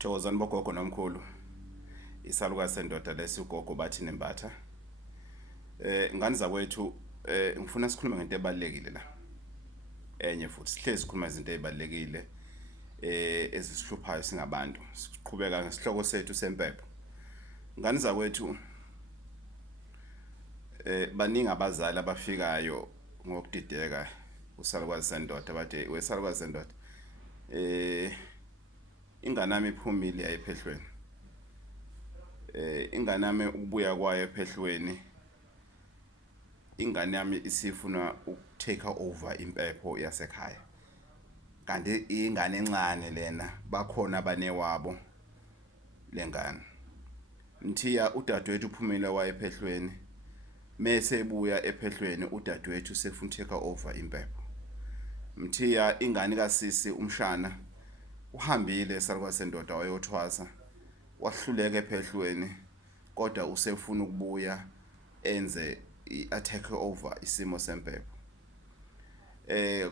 Thokozani bogogo nomkhulu. Isalukazi sendoda lesigogo bathi nembatha. Ngani zakwethu ngifuna sikhulume ngento ebalekile la. Enye futhi sihlezi sikhuluma izinto ezibalekile ezisihluphayo singabantu. Siqhubeka ngesihloko sethu sempepho. Ngani zakwethu baningi abazali abafikayo ngokudideka usalukazi sendoda bathi wesalukazi sendoda ingane yami iphumile yayiphehlweni. Ingane yami ukubuya kwayo ephehlweni, ingane yami isifuna ukutake over impepho yasekhaya. Kanti ingane encane lena bakhona abanewabo lengane. Mthiya udadewethu uphumile waye ephehlweni. Mase ebuya ephehlweni udadewethu sefuna take over impepho. Mthiya ingane kaSisi umshana uhambile esalukazi sendoda wayothwasa. Wahluleka ephehlweni kodwa usefuna ukubuya enze take over isimo sempepho.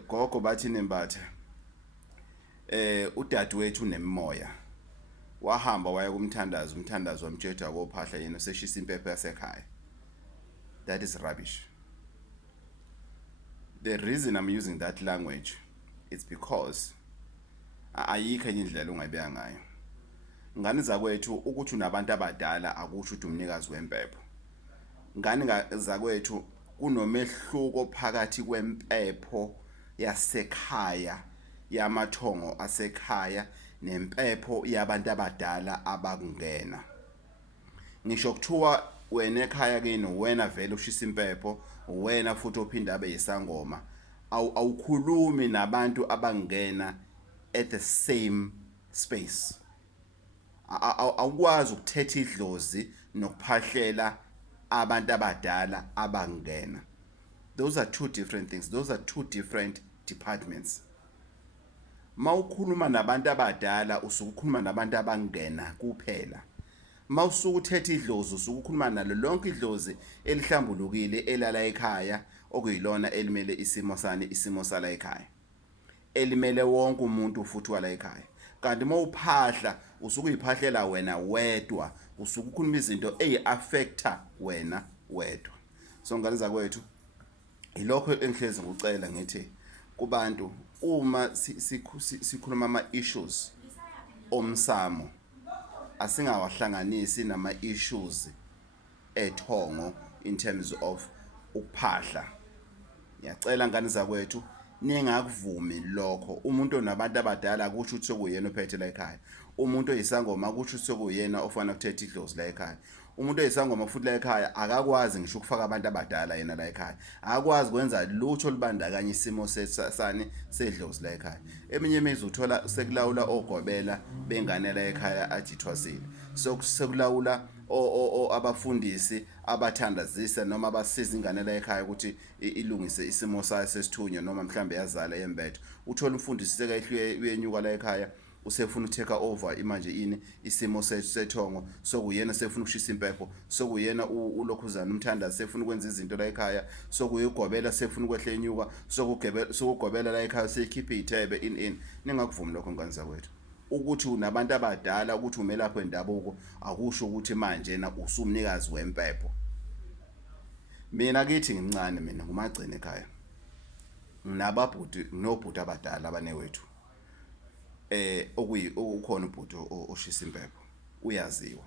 Gogo bathi nembatha udadewethu unemoya. Wahamba waya kumthandazo, umthandazo wamtshela kophahla yena seshisa impepho yasekhaya. That is rubbish. The reason I'm using that language is because ayikho enye indlela ongayibeka ngayo. Ngani zakwethu ukuthi unabantu abadala akusho ukuthi umnikazi wempepho. Ngani zakwethu kunomehluko phakathi kwempepho yasekhaya yamathongo asekhaya nempepho yabantu abadala abakungena. Ngisho kuthiwa wena ekhaya kini wena vele ushisa impepho, wena futhi ophinda abe yisangoma, awukhulumi nabantu abangena at the same space. Awukwazi ukuthetha idlozi nokuphahlela abantu abadala abangena. Those are two different things. Those are two different departments. Mawukhuluma nabantu abadala usukukhuluma nabantu abangena kuphela. Mawusuku uthetha idlozi usukukhuluma nalo lonke idlozi elihlambulukile elala ekhaya okuyilona elimele isimo sala ekhaya. Elimele wonke umuntu futhi wala ekhaya. Kanti mawuphahla usukuyiphahlela wena wedwa, usukukhuluma izinto eziaffecta wena wedwa. So ngane zakwethu ilokho engihlezi ngicela ngithi kubantu uma sikhuluma ama issues omsamo asingawahlanganisi nama issues ethongo in terms of ukuphahla. Ngiyacela ngane zakwethu ningakuvumi lokho. Umuntu onabantu abadala akusho ukuthi sekuyena ophethe la ekhaya. Umuntu oyisangoma akusho ukuthi sekuyena ofana ukuthetha idlozi la ekhaya. Umuntu oyisangoma futhi la ekhaya akakwazi ngisho ukufaka abantu abadala yena la ekhaya. Akakwazi kwenza lutho olubandakanya isimo sedlozi la ekhaya. Eminye imizi uthola sekulawula ogobela bengane la ekhaya ajithwasile. Sekulawula abafundisi abathandazisa noma abasiza ingane la ekhaya ukuthi ilungise isimo sayo sesithunywa noma mhlambe yazala yembetho. Uthola umfundisi sekayihlwe uyenyuka la ekhaya usefuna ukutake over manje ini isimo sethongo sokuyena sefuna ukushisa impepho, sokuyena ulokhuzana umthandazo sefuna ukwenza izinto la ekhaya, sokuyigobela sefuna ukwehla enyuka, sokugobela la ekhaya seyikhipha izithebe in. Ningakuvumi lokho ngane zakwethu. Ukuthi unabantu abadala ukuthi umelaphi wendabuko akusho ukuthi manje na usumnikazi wempepho. Mina kithi ngimncane, mina ngumagcina ekhaya. Nginobhuti abadala abanewethu. Ukhona ubhuti oshisa impepho uyaziwa.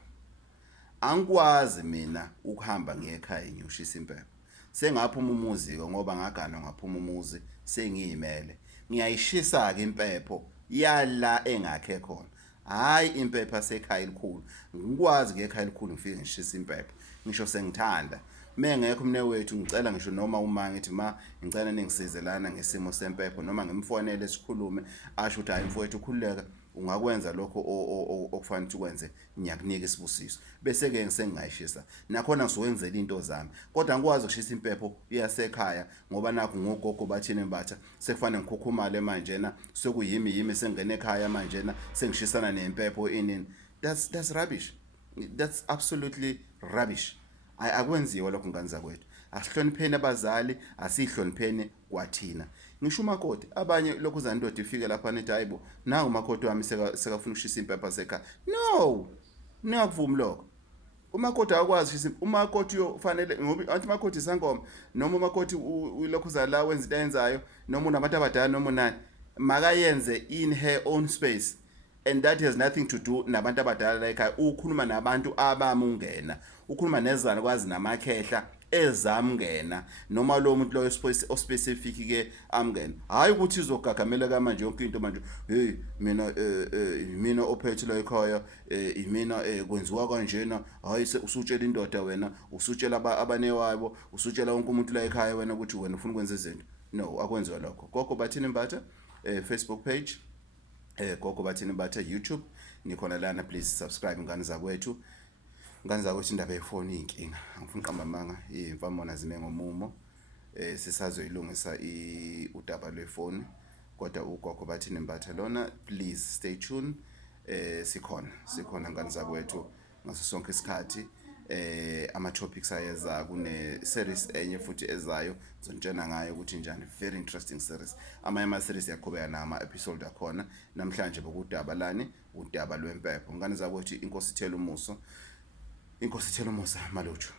Angikwazi mina ukuhamba ngekhaya ngiyoshisa impepho. Sengaphuma umuzi ngoba ngaganwa ngaphuma umuzi sengiyimele. Ngiyayishisa ke impepho yala engakhe khona. Hayi impepho yasekhaya elikhulu. Ngikwazi ngekhaya elikhulu ngifike ngishisa impepho. Ngisho sengithanda. Mengekho umnewethu ngicela ngisho noma uma ngithi ngicela ningisize lana ngesimo sempepho noma ngimfonele sikhulume asho ukuthi hayi mfowethu ukhululeka ungakwenza lokho okufanele ukwenze, ngiyakunika isibusiso. Bese ke ngisengayishisa nakhona ngizowenzela into zami. Kodwa ngikwazi ukushisa impepho yasekhaya ngoba nakho ngogogo bathi nembatha sekufanele ngikhukhumale manje na sekuyimi sengene ekhaya manje na sengishisana nempepho inini. That's rubbish. That's absolutely rubbish. Akwenziwa lokho ngane zakwethu. Asihlonipheni abazali, asihlonipheni kwathina. ngisho umakoti abanye lokhu zandoda ifike lapha nethi hayibo naku umakoti wami sekafuna ukushisa impepha sekhaya. No, ningakuvumi lokho. Umakoti akwazi shisa umakoti uyofanele ngoba athi umakoti isangoma noma umakoti ulokhu zala wenza into ayenzayo noma unabantu abadala noma unani makayenze in her own space, and that has nothing to do nabantu abadala la ekhaya. Ukhuluma nabantu abamungena, ukhuluma nezana kwazi namakhehla ezamngena noma lo muntu lo specific ke amngena, hayi ukuthi izogagamela ka manje yonke into manje. Hey mina ophethe la ekhaya imina kwenziwa kanjena, hayi usutshela indoda wena, usutshela abanewabo, usutshela wonke umuntu la ekhaya wena ukuthi wena ufuna ukwenza izinto. No, akwenziwa lokho. Gogo Bathini Mbatha Facebook page, Gogo Bathini Mbatha YouTube, nikhona lana. Please subscribe ngane zakwethu. Ngane zakwethu indaba yefoni inkinga, angifuni qamba manga imfamona zime ngomumo. Sisazoyilungisa udaba lwefoni, kodwa uGogo Bathini Mbatha lona. Please stay tuned. Sikhona ngane zakwethu ngaso sonke isikhathi. Ama topics ayeza kune series enye futhi ezayo zonitshena ngayo ukuthi njani, very interesting series. Ama series yaqhubeka nama episode akhona. Namhlanje bokudaba lani, udaba lwempepho. Ngane zakwethu inkosi ithela umuso, inkosi ithela umusa Malocho.